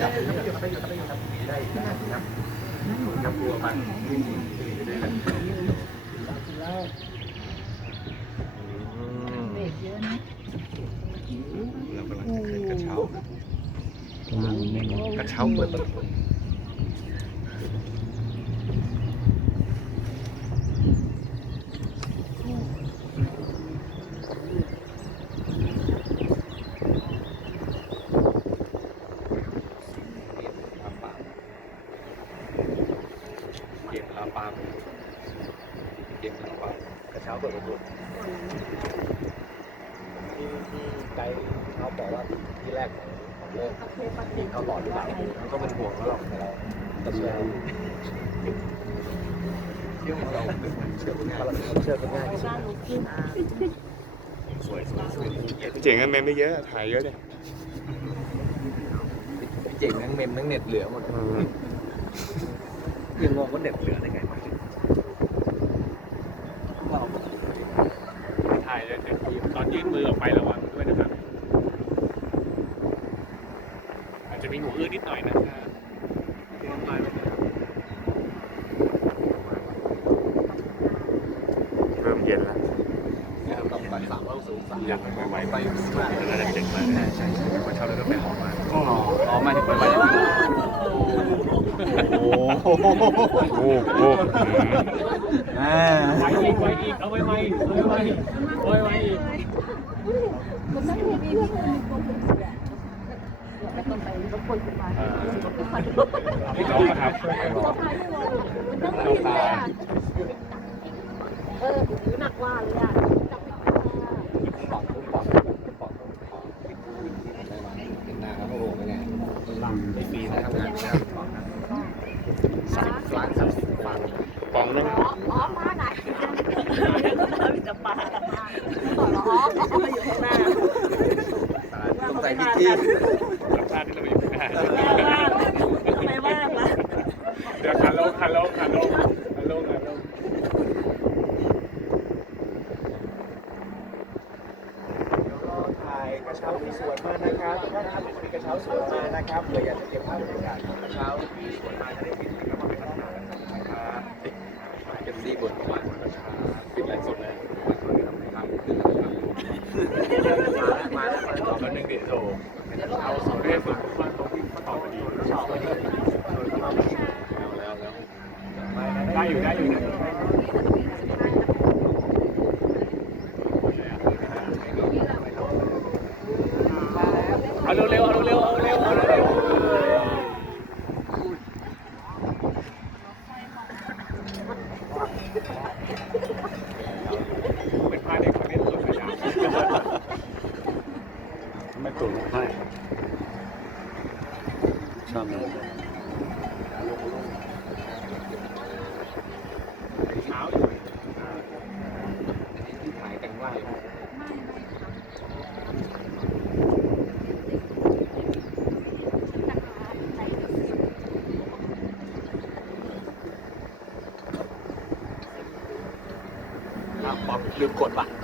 จับจับจับจับจับได้ได้ครับจับตัวมันเด็กเยอะนะเรากำลังจะขึ้นกระเช้ากำลังกระเช้าเปิดประตู เก็บลาปามเก็บลาปามกระเช้าเปิดประตูที่ที่ไกด์เขาบอกว่าที่แรกของของโลกที่เขาบอกหรือเปล่าเขาก็เป็นห่วงแล้วหรอกแต่เราแต่เชื่อเชื่อเราเชื่อคนง่ายเชื่อคนง่ายที่สุดสวยสวยสวยเจ๋งอะเมมไม่เยอะถ่ายเยอะเลยพี่เจ๋งแม่งเมมแม่งเน็ตเหลือหมด ยังงงว่าเน็ตเหลือได้ไงวะเราถ่ายเลยเต็มที่ตอนยื่นมือออกไประวังด้วยนะครับ อาจจะมีหนูอื้อนิดหน่อยนะครับยื่นมาเลยนะครับเริ่มเย็นแล้วต้องไปสามร้อยสูงสามอยากไปไวๆไปมากน่าจะเจ๋งมากใช่ใช่ใช่เมื่อเช้าเราก็ไปออกมาอ๋ออ๋อมาถึงไปไว โอ้โหโอ้โหอ่าไวอีกไวอีกเอาไวไวเอาไวไวเอาไวไวอีกมันต้ไว้องไปรบกพี่น้องนะครับเราพายไม่ลงมันต้องมีเออหนักว่าเลยอะจับไม่ได้ปอกปอกปอกเป็นหน้าเขาโง่ไปไงไม่ปีนะทำงานนะสามสิบล้านสามสิบล้าน ปองนึง อ๋ออ๋อมาไหนมีแต่ปลาต่อหรออ๋อมาอยู่ข้างหน้า ทีสัมภาษณ์ที่เราอยู่ข้างหน้าทำไมว่าล่ะเดี๋ยวคันโลคันโลคันโลคันโลคันโลถ่ายกระเช้าที่สวนมานะครับถ้าท่านมีกระเช้าสวนมานะครับเผื่ออยากจะเก็บภาพบรรยากาศของกระเช้าที่สวนมาจะได้เห็นนะครับว่าเป็นลักษณะแบบไหนนะครับเก็บซีบนวันกระเช้าปิดไลฟ์สดเลยมาขึ้นแล้วครับมาแล้วมาแล้วต่อกันหนึ่งเดี๋ยวโต เอาสองเรียกฝึกว่า ตรงที่ต่อพอดีแล้วแล้วได้อยู่ได้อยู่นะเอาเร็วๆเอาเร็วๆเอาเร็วๆเอาเร็วๆเป็นผ้าเด็กคนนี้ตัวขยะไม่ตุ่นให้ ชอบเลยเช้าอยู่ที่ถ่ายกันว่าป๊อปลืมกดป่ะ